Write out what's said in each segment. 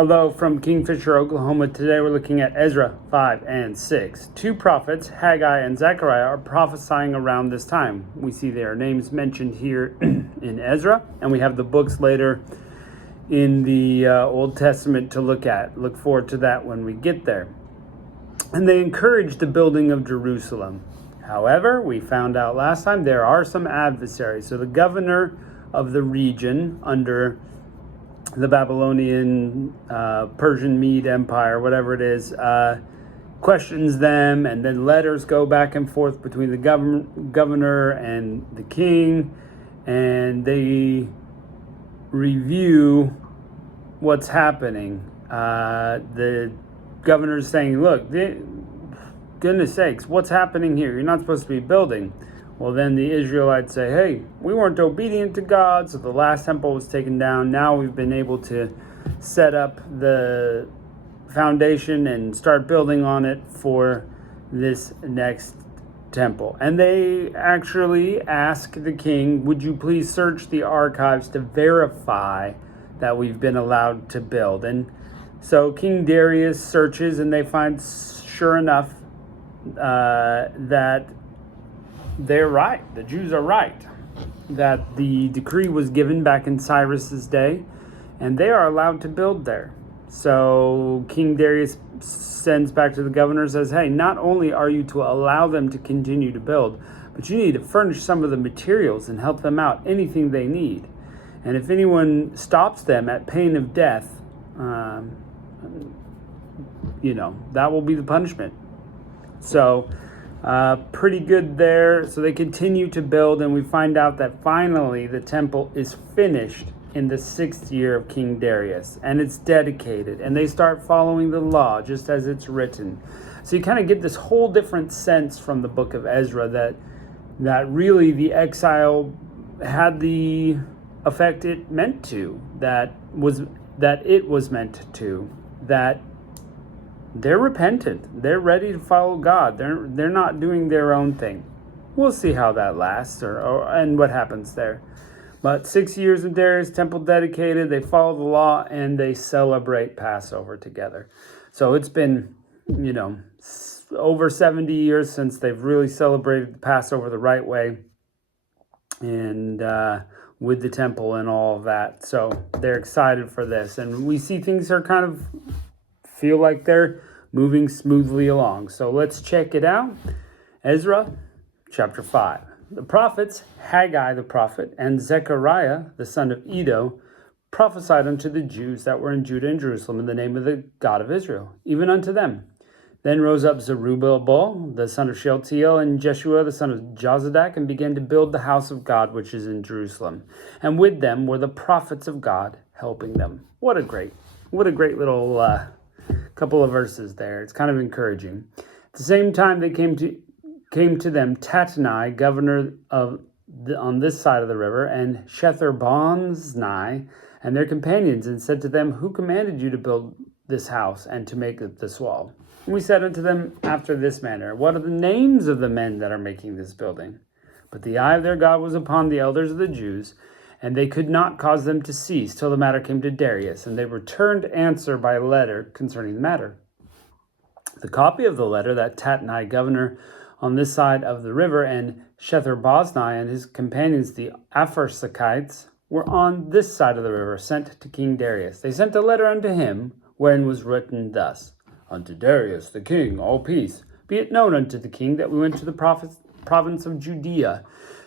Hello from Kingfisher, Oklahoma. Today we're looking at Ezra 5 and 6. Two prophets, Haggai and Zechariah, are prophesying around this time. We see their names mentioned here in Ezra, and we have the books later in the Old Testament to look at. Look forward to that when we get there. And they encourage the building of Jerusalem. However, we found out last time there are some adversaries. So the governor of the region under the Babylonian, Persian Mede Empire, whatever it is, questions them, and then letters go back and forth between the governor and the king, and they review what's happening. The governor's saying, look, goodness sakes, what's happening here? You're not supposed to be building. Well, then the Israelites say, hey, we weren't obedient to God, so the last temple was taken down. Now we've been able to set up the foundation and start building on it for this next temple. And they actually ask the king, would you please search the archives to verify that we've been allowed to build? And so King Darius searches, and they find, sure enough, that they're right. The Jews are right. That the decree was given back in Cyrus's day, and they are allowed to build there. So King Darius sends back to the governor and says, hey, not only are you to allow them to continue to build, but you need to furnish some of the materials and help them out, anything they need. And if anyone stops them at pain of death, that will be the punishment. So pretty good there. So they continue to build, and we find out that finally the temple is finished in the 6th year of King Darius, and it's dedicated, and they start following the law just as it's written. So you kind of get this whole different sense from the book of Ezra that really the exile had the effect it meant to, that it was meant to, that they're repentant. They're ready to follow God. They're not doing their own thing. We'll see how that lasts and what happens there. But 6 years of Darius, temple dedicated. They follow the law, and they celebrate Passover together. So it's been, over 70 years since they've really celebrated the Passover the right way, and with the temple and all of that. So they're excited for this. And we see things are kind of feel like they're moving smoothly along. So let's check it out. Ezra chapter 5. The prophets, Haggai the prophet, and Zechariah the son of Iddo, prophesied unto the Jews that were in Judah and Jerusalem in the name of the God of Israel, even unto them. Then rose up Zerubbabel the son of Shealtiel, and Jeshua the son of Jozadak, and began to build the house of God which is in Jerusalem. And with them were the prophets of God helping them. What a great little couple of verses there. It's kind of encouraging. At the same time, they came to them Tatnai, governor on this side of the river, and Shetharboznai and their companions, and said to them, who commanded you to build this house and to make this wall? And we said unto them after this manner, what are the names of the men that are making this building? But the eye of their God was upon the elders of the Jews, and they could not cause them to cease till the matter came to Darius, and they returned answer by letter concerning the matter. The copy of the letter that Tatnai, governor on this side of the river, and Shetharboznai and his companions, the Apharsachites, were on this side of the river, sent to King Darius. They sent a letter unto him, wherein was written thus, unto Darius the king, all peace. Be it known unto the king that we went to the province of Judea,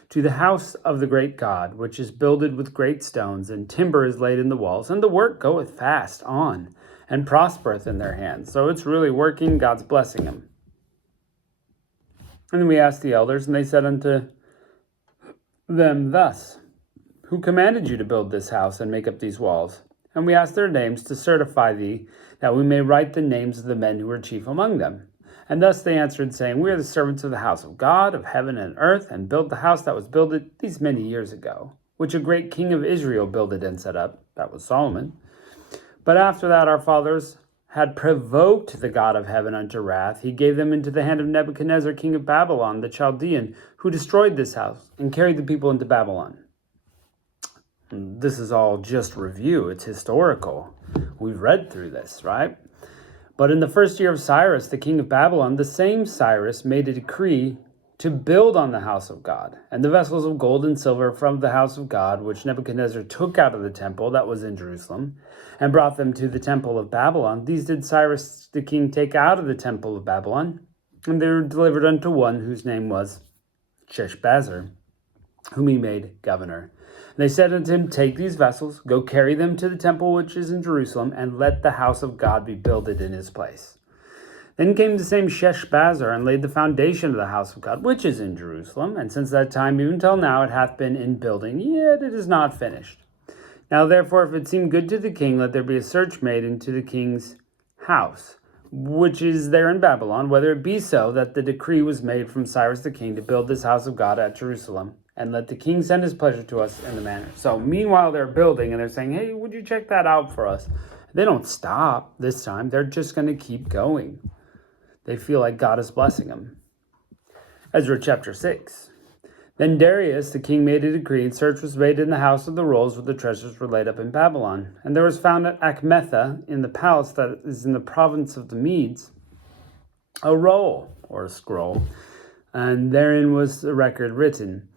to the house of the great God, which is builded with great stones, and timber is laid in the walls, and the work goeth fast on, and prospereth in their hands. So it's really working. God's blessing them. And then we asked the elders, and they said unto them thus, who commanded you to build this house and make up these walls? And we asked their names to certify thee, that we may write the names of the men who were chief among them. And thus they answered, saying, we are the servants of the house of God, of heaven and earth, and built the house that was builded these many years ago, which a great king of Israel builded and set up. That was Solomon. But after that our fathers had provoked the God of heaven unto wrath. He gave them into the hand of Nebuchadnezzar, king of Babylon, the Chaldean, who destroyed this house and carried the people into Babylon. This is all just review. It's historical. We've read through this, right? But in the first year of Cyrus, the king of Babylon, the same Cyrus made a decree to build on the house of God, and the vessels of gold and silver from the house of God, which Nebuchadnezzar took out of the temple that was in Jerusalem, and brought them to the temple of Babylon. These did Cyrus the king take out of the temple of Babylon, and they were delivered unto one whose name was Sheshbazzar, whom he made governor. And they said unto him, Take these vessels, go carry them to the temple which is in Jerusalem, and let the house of God be builded in his place. Then came the same Sheshbazzar, and laid the foundation of the house of God, which is in Jerusalem. And since that time, even till now, it hath been in building, yet it is not finished. Now therefore, if it seem good to the king, let there be a search made into the king's house, which is there in Babylon, whether it be so that the decree was made from Cyrus the king to build this house of God at Jerusalem. And let the king send his pleasure to us in the manner. So meanwhile, they're building, and they're saying, hey, would you check that out for us? They don't stop this time. They're just going to keep going. They feel like God is blessing them. Ezra chapter 6. Then Darius the king made a decree, and search was made in the house of the rolls where the treasures were laid up in Babylon. And there was found at Achmetha, in the palace that is in the province of the Medes, a roll, or a scroll, and therein was a record written.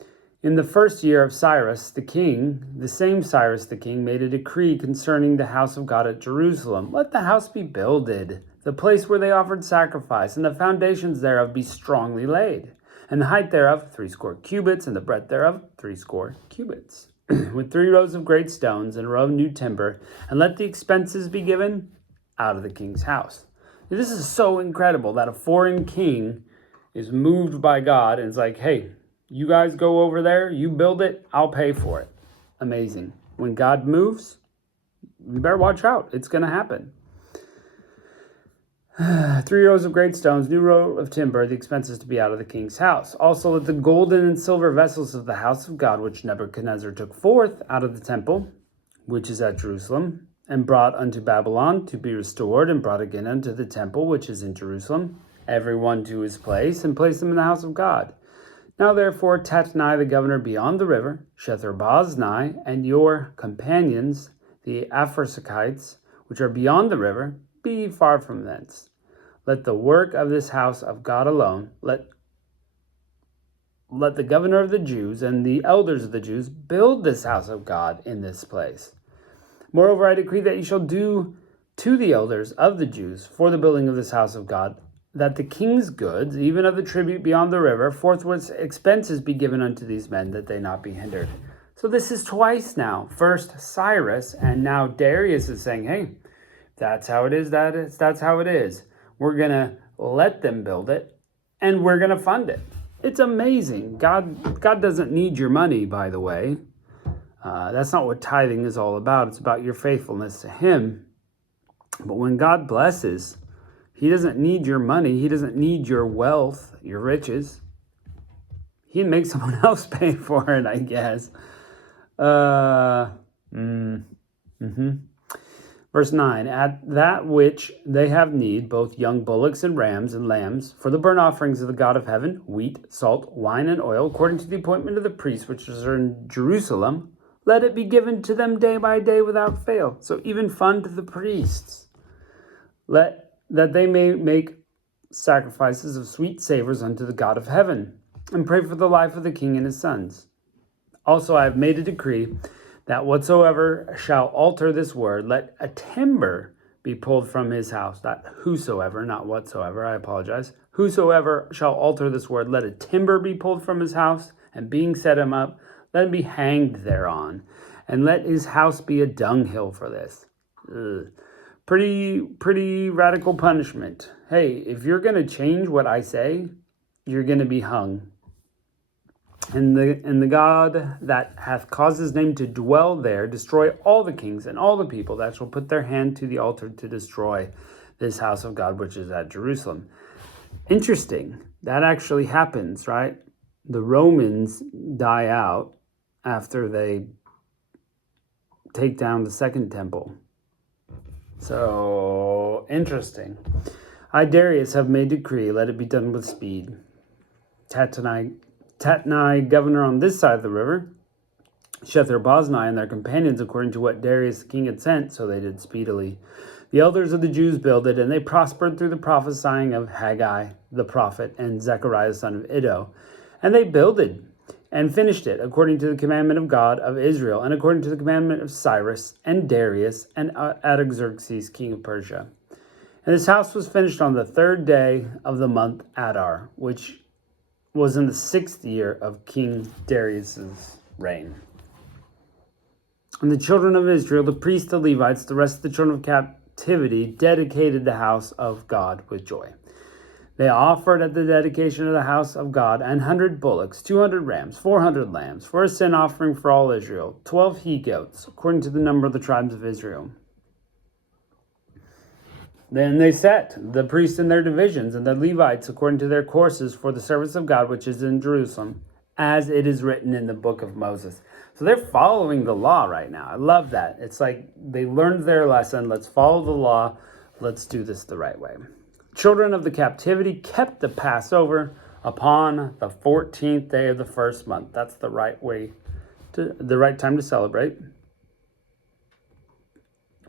In the first year of Cyrus the king, the same Cyrus the king, made a decree concerning the house of God at Jerusalem. Let the house be builded, the place where they offered sacrifice, and the foundations thereof be strongly laid, and the height thereof 80 cubits, and the breadth thereof 80 cubits, with 3 rows of great stones, and a row of new timber, and let the expenses be given out of the king's house. This is so incredible that a foreign king is moved by God and is like, hey, you guys go over there, you build it, I'll pay for it. Amazing. When God moves, you better watch out. It's going to happen. 3 rows of great stones, new row of timber, the expenses to be out of the king's house. Also let the golden and silver vessels of the house of God, which Nebuchadnezzar took forth out of the temple, which is at Jerusalem, and brought unto Babylon, to be restored, and brought again unto the temple, which is in Jerusalem, every one to his place, and place them in the house of God. Now therefore Tatnai the governor beyond the river, Shetharboznai, and your companions, the Apharsachites, which are beyond the river, be far from thence. Let the work of this house of God alone, let the governor of the Jews and the elders of the Jews build this house of God in this place. Moreover, I decree that you shall do to the elders of the Jews for the building of this house of God, that the king's goods, even of the tribute beyond the river, forthwith expenses be given unto these men, that they not be hindered. So this is twice now. First Cyrus, and now Darius is saying, hey, that's how it is, that's how it is. We're going to let them build it, and we're going to fund it. It's amazing. God doesn't need your money, by the way. That's not what tithing is all about. It's about your faithfulness to him. But when God blesses, he doesn't need your money. He doesn't need your wealth, your riches. He can make someone else pay for it, I guess. Verse 9, at that which they have need, both young bullocks and rams and lambs, for the burnt offerings of the God of heaven, wheat, salt, wine, and oil, according to the appointment of the priests which are in Jerusalem, let it be given to them day by day without fail. So even fund the priests. That they may make sacrifices of sweet savors unto the God of heaven, and pray for the life of the king and his sons. Also I have made a decree that whatsoever shall alter this word, let a timber be pulled from his house. Not whosoever, not whatsoever, I apologize. Whosoever shall alter this word, let a timber be pulled from his house, and being set him up, let him be hanged thereon, and let his house be a dunghill for this. Ugh. Pretty radical punishment. Hey, if you're going to change what I say, you're going to be hung. And the God that hath caused his name to dwell there, destroy all the kings and all the people that shall put their hand to the altar to destroy this house of God, which is at Jerusalem. Interesting. That actually happens, right? The Romans die out after they take down the second temple. So, interesting. I, Darius, have made decree, let it be done with speed. Tatnai, governor on this side of the river, Shether-Boznai and their companions according to what Darius the king had sent, so they did speedily. The elders of the Jews builded, and they prospered through the prophesying of Haggai the prophet and Zechariah the son of Iddo. And they builded and finished it according to the commandment of God of Israel, and according to the commandment of Cyrus and Darius and Artaxerxes king of Persia. And this house was finished on the 3rd day of the month Adar, which was in the 6th year of King Darius's reign. And the children of Israel, the priests, the Levites, the rest of the children of captivity, dedicated the house of God with joy. They offered at the dedication of the house of God 100 bullocks, 200 rams, 400 lambs, for a sin offering for all Israel, 12 he-goats, according to the number of the tribes of Israel. Then they set the priests in their divisions, and the Levites according to their courses for the service of God, which is in Jerusalem, as it is written in the book of Moses. So they're following the law right now. I love that. It's like they learned their lesson. Let's follow the law. Let's do this the right way. Children of the captivity kept the Passover upon the 14th day of the first month. That's the right time to celebrate.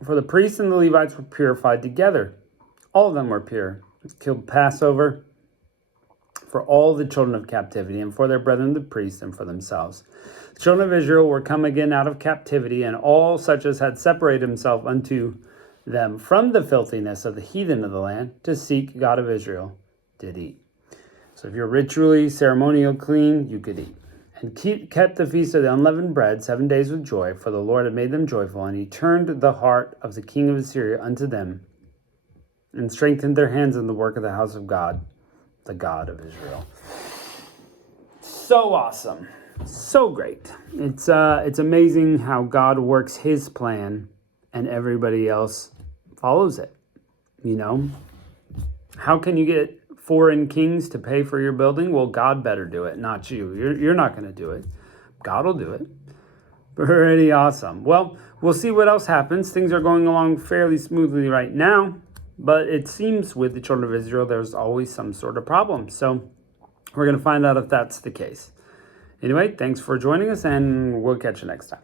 For the priests and the Levites were purified together. All of them were pure. Killed Passover for all the children of captivity, and for their brethren the priests, and for themselves. The children of Israel were come again out of captivity, and all such as had separated himself unto them from the filthiness of the heathen of the land, to seek God of Israel, did eat. So if you're ritually, ceremonial clean, you could eat. And kept the feast of the unleavened bread 7 days with joy, for the Lord had made them joyful, and he turned the heart of the king of Assyria unto them, and strengthened their hands in the work of the house of God, the God of Israel. So awesome. So great. It's amazing how God works his plan and everybody else follows it. You know, how can you get foreign kings to pay for your building? Well, God better do it, not you. You're not going to do it. God will do it. Pretty awesome. Well, we'll see what else happens. Things are going along fairly smoothly right now, but it seems with the children of Israel, there's always some sort of problem. So we're going to find out if that's the case. Anyway, thanks for joining us, and we'll catch you next time.